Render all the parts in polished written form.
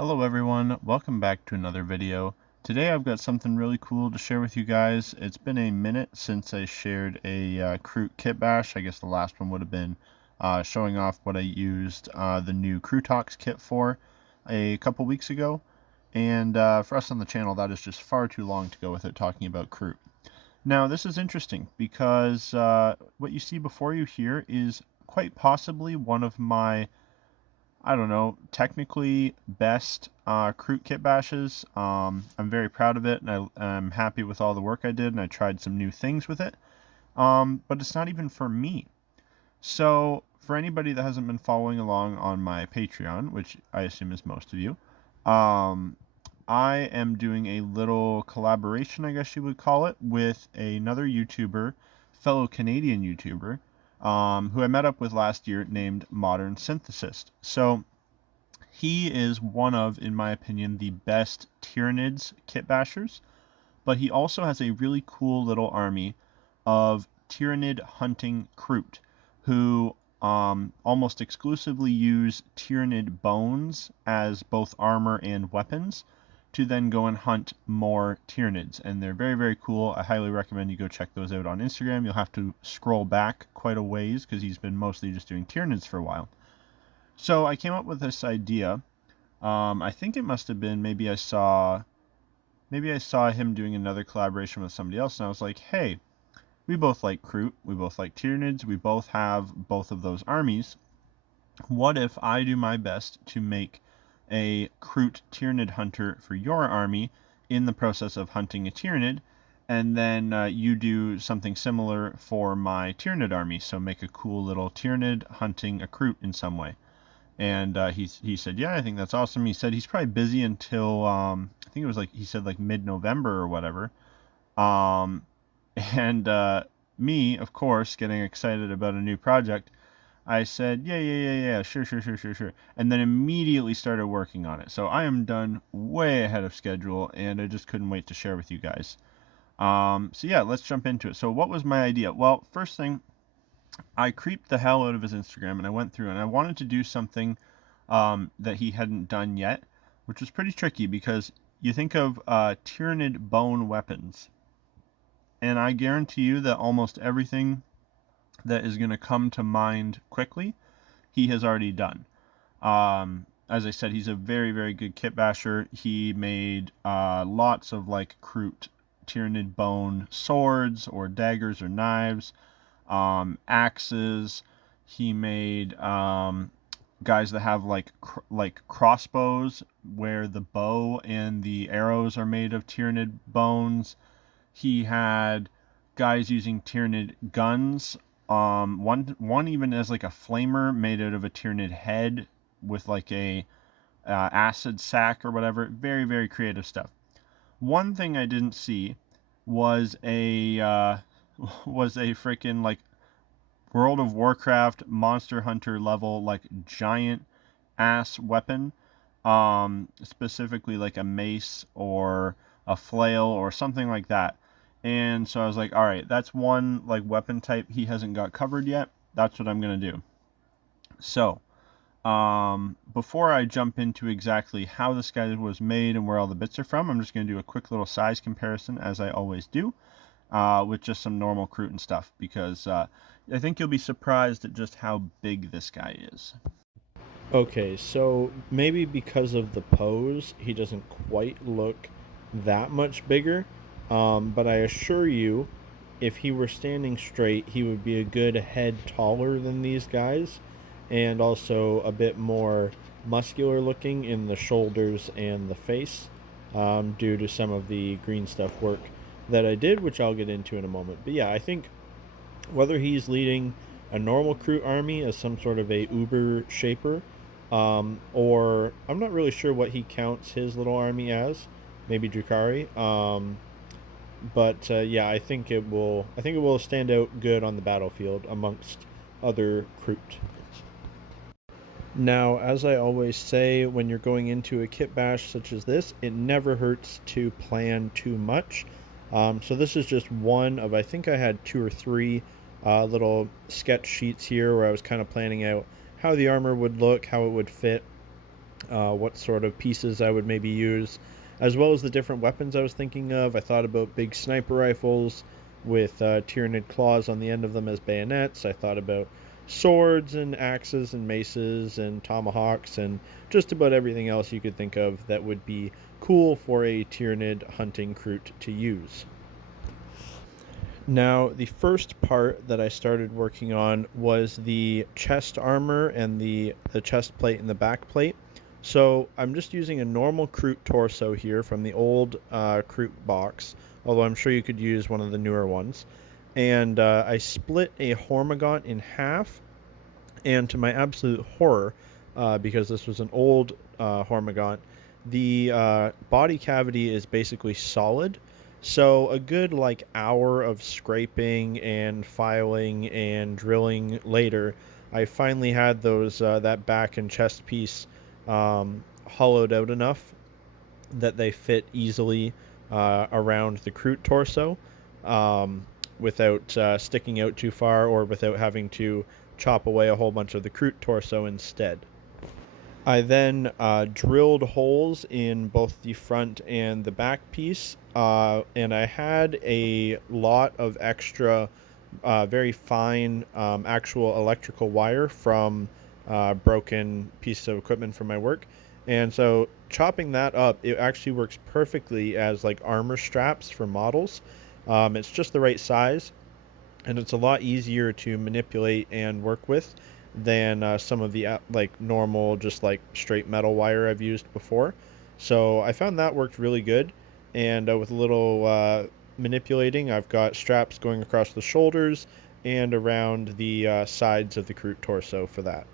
Hello everyone, welcome back to another video. Today I've got something really cool to share with you guys. It's been a minute since I shared a Kroot Kitbash. I guess the last one would have been showing off what I used the new Krootox kit for a couple weeks ago. And for us on the channel, that is just far too long to go without talking about Kroot. Now this is interesting because what you see before you here is quite possibly one of my, I don't know, technically best Kroot kit bashes. I'm very proud of it, and I'm happy with all the work I did, and I tried some new things with it. But it's not even for me. So for anybody that hasn't been following along on my Patreon, which I assume is most of you, um, I am doing a little collaboration, I guess you would call it, with another YouTuber, fellow Canadian YouTuber, who I met up with last year named Modern Synthesist. So he is one of, in my opinion, the best Tyranids kit bashers, but he also has a really cool little army of Tyranid hunting Kroot, who almost exclusively use Tyranid bones as both armor and weapons to then go and hunt more Tyranids. And they're very, very cool. I highly recommend you go check those out on Instagram. You'll have to scroll back quite a ways because he's been mostly just doing Tyranids for a while. So I came up with this idea. I think it must have been maybe I saw him doing another collaboration with somebody else, and I was like, hey, we both like Kroot, we both like Tyranids, we both have both of those armies. What if I do my best to make a Kroot Tyranid hunter for your army in the process of hunting a Tyranid, and then you do something similar for my Tyranid army, so make a cool little Tyranid hunting a Kroot in some way. And he said, yeah, I think that's awesome. He said he's probably busy until I think it was like he said like mid-November or whatever. Um, and me, of course, getting excited about a new project, I said, yeah, sure. And then immediately started working on it. So I am done way ahead of schedule, and I just couldn't wait to share with you guys. So yeah, let's jump into it. So what was my idea? Well, first thing, I creeped the hell out of his Instagram and I went through and I wanted to do something that he hadn't done yet, which was pretty tricky because you think of Tyranid bone weapons, and I guarantee you that almost everything that is going to come to mind quickly, he has already done. As I said, he's a very, very good kit basher. He made lots of like Kroot Tyranid bone swords or daggers or knives, axes. He made guys that have like crossbows where the bow and the arrows are made of Tyranid bones. He had guys using Tyranid guns. One even as like a flamer made out of a Tyranid head with like a acid sac or whatever. Very, very creative stuff. One thing I didn't see was a freaking like World of Warcraft Monster Hunter level like giant ass weapon, specifically like a mace or a flail or something like that. And so I was like, all right, that's one like weapon type he hasn't got covered yet. That's what I'm gonna do. So before I jump into exactly how this guy was made and where all the bits are from, I'm just going to do a quick little size comparison as I always do, with just some normal Kroot and stuff, because I think you'll be surprised at just how big this guy is. Okay, so maybe because of the pose, he doesn't quite look that much bigger. But I assure you, if he were standing straight, he would be a good head taller than these guys, and also a bit more muscular looking in the shoulders and the face, due to some of the green stuff work that I did, which I'll get into in a moment. But yeah, I think whether he's leading a normal Kroot army as some sort of a uber shaper, or I'm not really sure what he counts his little army as, maybe Drukari. But yeah, I think it will stand out good on the battlefield amongst other Kroot. Now, as I always say, when you're going into a kit bash such as this, it never hurts to plan too much. So this is just one of, I think I had two or three little sketch sheets here where I was kind of planning out how the armor would look, how it would fit, what sort of pieces I would maybe use, as well as the different weapons I was thinking of. I thought about big sniper rifles with Tyranid claws on the end of them as bayonets. I thought about swords and axes and maces and tomahawks and just about everything else you could think of that would be cool for a Tyranid hunting Kroot to use. Now, the first part that I started working on was the chest armor and the chest plate and the back plate. So I'm just using a normal Kroot torso here from the old Kroot box, although I'm sure you could use one of the newer ones. And I split a Hormigaunt in half, and to my absolute horror, because this was an old Hormigaunt, the body cavity is basically solid. So a good like hour of scraping and filing and drilling later, I finally had those that back and chest piece hollowed out enough that they fit easily around the Kroot torso, without sticking out too far or without having to chop away a whole bunch of the Kroot torso instead. I then drilled holes in both the front and the back piece, and I had a lot of extra, very fine actual electrical wire from broken pieces of equipment from my work. And so chopping that up, it actually works perfectly as like armor straps for models. It's just the right size, and it's a lot easier to manipulate and work with than some of the like normal just like straight metal wire I've used before. So I found that worked really good, and with a little manipulating, I've got straps going across the shoulders and around the sides of the Kroot torso for that.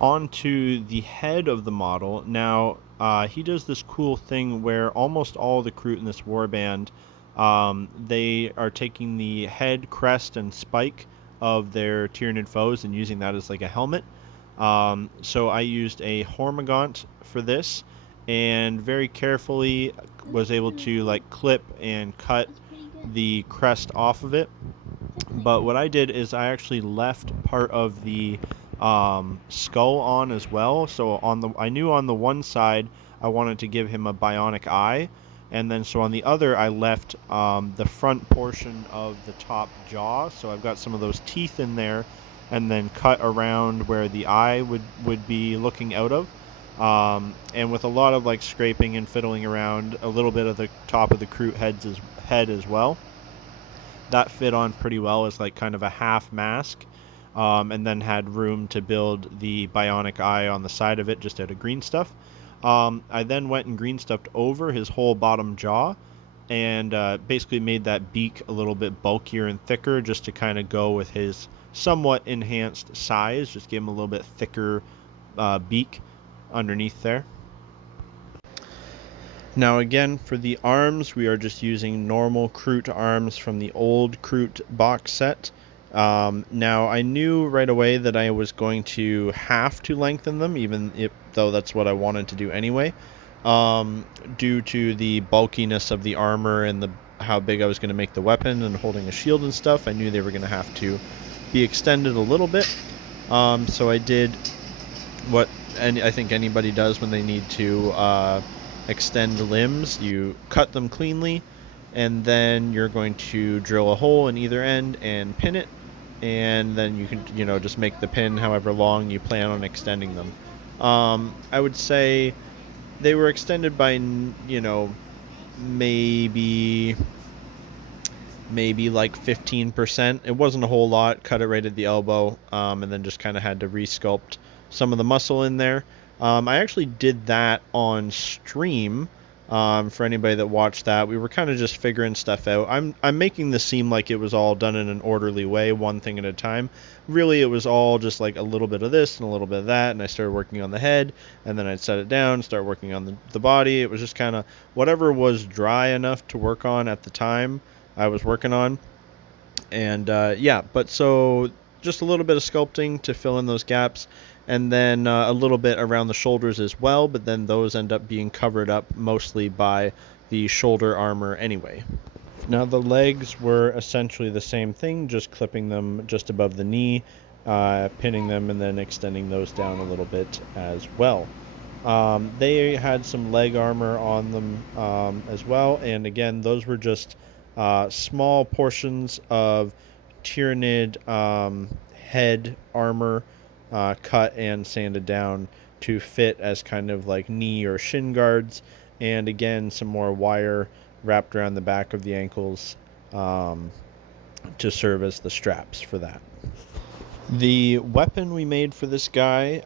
Onto the head of the model. Now, he does this cool thing where almost all the Kroot in this warband, they are taking the head, crest, and spike of their Tyranid foes and using that as like a helmet. So I used a Hormigaunt for this, and very carefully was able to like clip and cut the crest off of it. But what I did is I actually left part of the skull on as well. So I knew on the one side I wanted to give him a bionic eye, and then so on the other I left the front portion of the top jaw. So I've got some of those teeth in there, and then cut around where the eye would be looking out of. And with a lot of like scraping and fiddling around, a little bit of the top of the Kroot head as well, that fit on pretty well as like kind of a half mask, and then had room to build the bionic eye on the side of it just out of green stuff. I then went and green stuffed over his whole bottom jaw, and basically made that beak a little bit bulkier and thicker just to kind of go with his somewhat enhanced size, just give him a little bit thicker beak underneath there. Now again, for the arms, we are just using normal Kroot arms from the old Kroot box set. Now I knew right away that I was going to have to lengthen them, though that's what I wanted to do anyway, due to the bulkiness of the armor and how big I was going to make the weapon and holding a shield and stuff. I knew they were going to have to be extended a little bit. So I did what I think anybody does when they need to extend limbs. You cut them cleanly, and then you're going to drill a hole in either end and pin it, and then you can just make the pin however long you plan on extending them. I would say they were extended by maybe like 15%. It wasn't a whole lot. Cut it right at the elbow, and then just kind of had to resculpt some of the muscle in there. I actually did that on stream. For anybody that watched that, we were kind of just figuring stuff out. I'm making this seem like it was all done in an orderly way, one thing at a time. Really, it was all just like a little bit of this and a little bit of that, and I started working on the head, and then I'd set it down, start working on the body. It was just kind of whatever was dry enough to work on at the time I was working on. And yeah, but so just a little bit of sculpting to fill in those gaps, and then a little bit around the shoulders as well, but then those end up being covered up mostly by the shoulder armor anyway. Now the legs were essentially the same thing, just clipping them just above the knee, pinning them, and then extending those down a little bit as well. They had some leg armor on them as well, and again, those were just small portions of Tyranid head armor, cut and sanded down to fit as kind of like knee or shin guards, and again, some more wire wrapped around the back of the ankles um, to serve as the straps for that. The weapon we made for this guy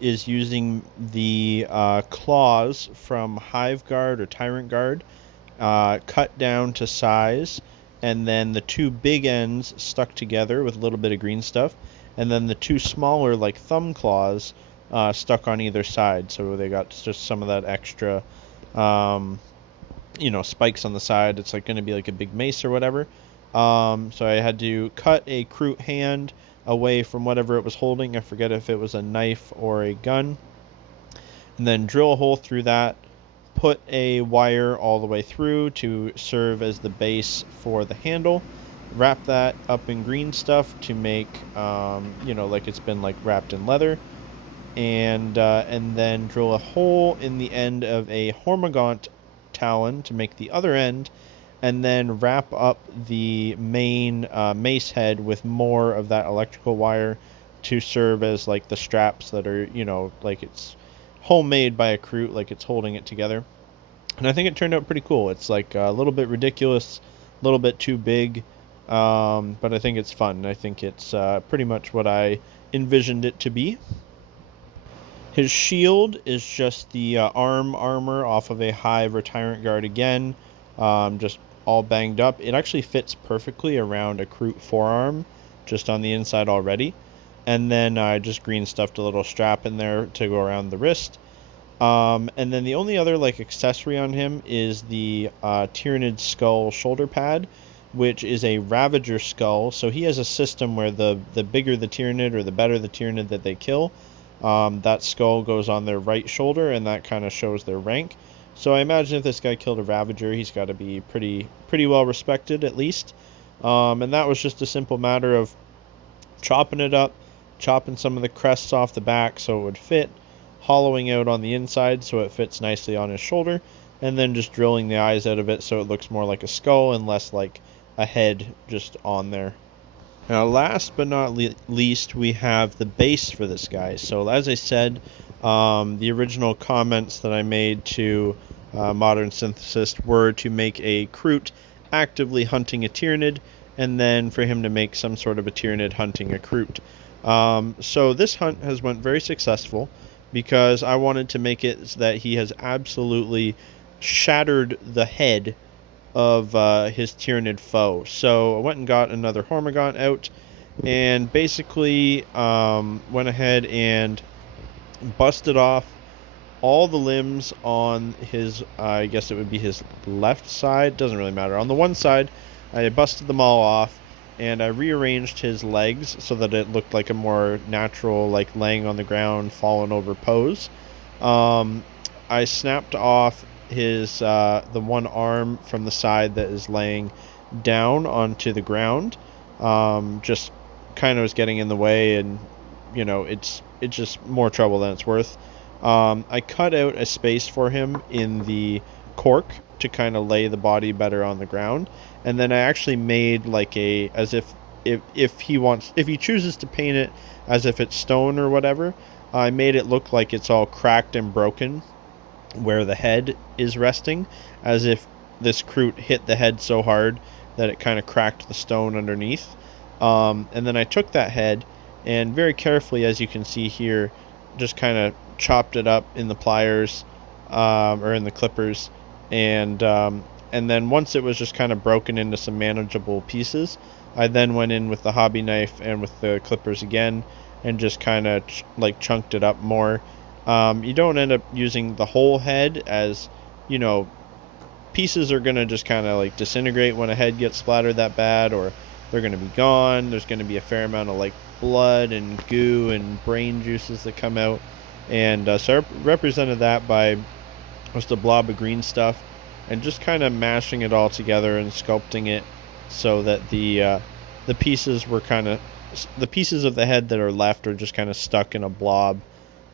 is using the claws from Hive Guard or Tyrant Guard, cut down to size, and then the two big ends stuck together with a little bit of green stuff, and then the two smaller, like thumb claws, stuck on either side. So they got just some of that extra, um, spikes on the side. It's like going to be like a big mace or whatever. So I had to cut a Kroot hand away from whatever it was holding. I forget if it was a knife or a gun. And then drill a hole through that, put a wire all the way through to serve as the base for the handle. Wrap that up in green stuff to make, like it's been like wrapped in leather. And then drill a hole in the end of a Hormigaunt talon to make the other end, and then wrap up the main mace head with more of that electrical wire to serve as like the straps that are, like it's homemade by a Kroot, like it's holding it together. And I think it turned out pretty cool. It's like a little bit ridiculous, a little bit too big, but I think it's fun. I think it's pretty much what I envisioned it to be. His shield is just the arm armor off of a Hive or Tyrant Guard again, just all banged up. It actually fits perfectly around a Kroot forearm, just on the inside already. And then I just green stuffed a little strap in there to go around the wrist. And then the only other like accessory on him is the Tyranid skull shoulder pad, which is a Ravager skull. So he has a system where the bigger the Tyranid or the better the Tyranid that they kill, that skull goes on their right shoulder, and that kind of shows their rank. So I imagine if this guy killed a Ravager, he's got to be pretty well respected at least. And that was just a simple matter of chopping it up, chopping some of the crests off the back so it would fit, hollowing out on the inside so it fits nicely on his shoulder, and then just drilling the eyes out of it so it looks more like a skull and less like a head just on there. Now, last but not least, we have the base for this guy. So, as I said, the original comments that I made to Modern Synthesis were to make a Kroot actively hunting a Tyranid, and then for him to make some sort of a Tyranid hunting a Kroot. So this hunt has went very successful because I wanted to make it so that he has absolutely shattered the head of his Tyranid foe. So I went and got another Hormigaunt out, and basically went ahead and busted off all the limbs on his, I guess it would be his left side, doesn't really matter. On the one side, I busted them all off, and I rearranged his legs so that it looked like a more natural, like laying on the ground, fallen over pose. I snapped off his the one arm from the side that is laying down onto the ground. Just kind of was getting in the way, and it's just more trouble than it's worth. I cut out a space for him in the cork to kind of lay the body better on the ground, and then I actually made like a as if he chooses to paint it as if it's stone or whatever. I made it look like it's all cracked and broken where the head is resting, as if this Kroot hit the head so hard that it kind of cracked the stone underneath. And then I took that head and very carefully, as you can see here, just kind of chopped it up in the pliers, or in the clippers, and then once it was just kind of broken into some manageable pieces, I then went in with the hobby knife and with the clippers again and just kind of like chunked it up more. You don't end up using the whole head, as pieces are going to just kind of like disintegrate when a head gets splattered that bad, or they're going to be gone. There's going to be a fair amount of like blood and goo and brain juices that come out, and so I represented that by just a blob of green stuff and just kind of mashing it all together and sculpting it so that the pieces were kind of the pieces of the head that are left are just kind of stuck in a blob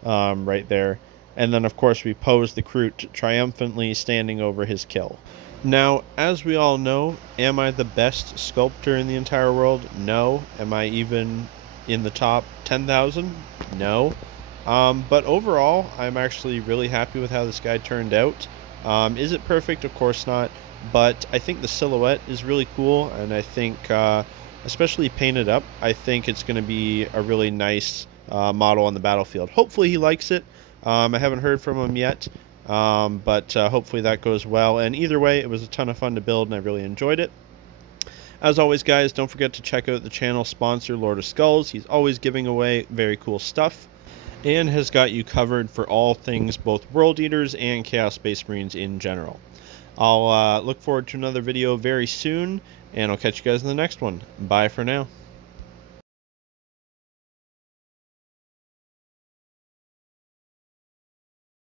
right there. And then, of course, we pose the Kroot triumphantly standing over his kill. Now, as we all know, am I the best sculptor in the entire world? No. Am I even in the top 10,000? No. But overall, I'm actually really happy with how this guy turned out. Is it perfect? Of course not. But I think the silhouette is really cool, and I think, especially painted up, I think it's going to be a really nice model on the battlefield. Hopefully he likes it. I haven't heard from him yet, but hopefully that goes well. And either way, it was a ton of fun to build, and I really enjoyed it. As always, guys, don't forget to check out the channel sponsor, Lord of Skulls. He's always giving away very cool stuff and has got you covered for all things both World Eaters and Chaos Space Marines in general. I'll look forward to another video very soon, and I'll catch you guys in the next one. Bye for now.